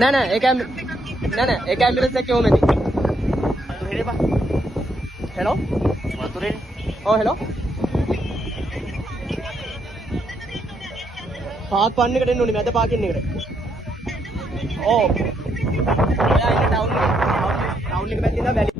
නෑ ඒක ඇම්බියුලන්ස් එකේ ඕමෙදි. වතුරේ බා. හෙලෝ. වතුරේ. ඔව් හෙලෝ. පාක් වන් එකට එන්න ඕනේ මැද පාකින් එකට. ඔව්. ඔයා ඉන්නේ ටවුන් එක පැත්තේ ඉඳන් වැලි